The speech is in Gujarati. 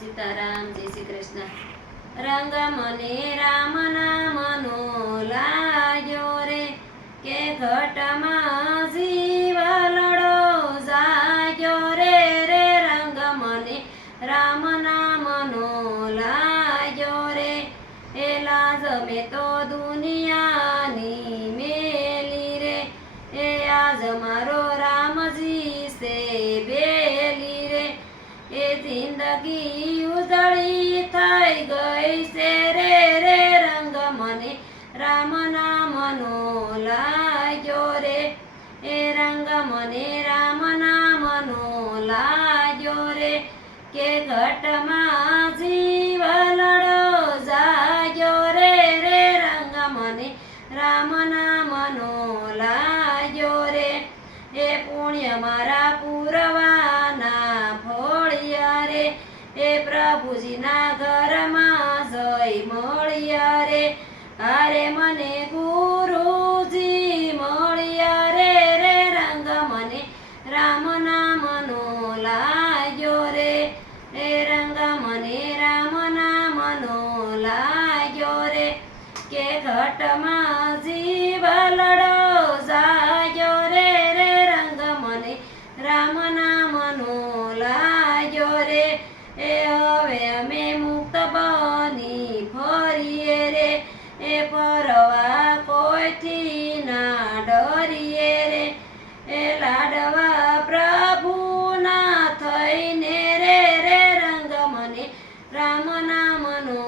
સીતારામ, જય શ્રી કૃષ્ણ. રંગ મને રામ નામનો લાગ્યો રે, કે ઘટમાં જીવલડો જાગ્યો રે રે. રંગ મને રામ નામનો લાગ્યો રે, એ લાજ મેં તો દુનિયાની મેલી રે, એ આજ મારો રામજી સે બેલી રે. એ જિંદગી ઉજળી થઈ ગઈ છે રે રે. રંગ મને રામ નામનો લાગ્યો રે, એ રંગ મને રામ નામનો લાગ્યો રે, કે ઘટમાં જીવલડો જાગ્યો રે રે. રંગ મને રામ નામનો લાગ્યો રે, એ પુણ્ય મારા પૂરવાના ફળિયા રે, એ પ્રભુજીના ઘરમાં જય મળ્યા રે. અરે મને ગુરુજી મળ્યા રે રે. રંગ મને રામ નામનો લાગ્યો રે, એ રંગ મને રામ નામનો લાગ્યો રે, કે ઘટમાં જીવલડો જાગ્યો રે રે. રંગ મને રામ નામનો લાગ્યો રે, એ હવે અમે મુક્ત બની ફરીએ રે, એ પરવા કોઈથી ના ડરીએ રે. એ લાડવા પ્રભુના થઈને રે રે. રંગ મને રામ નામનો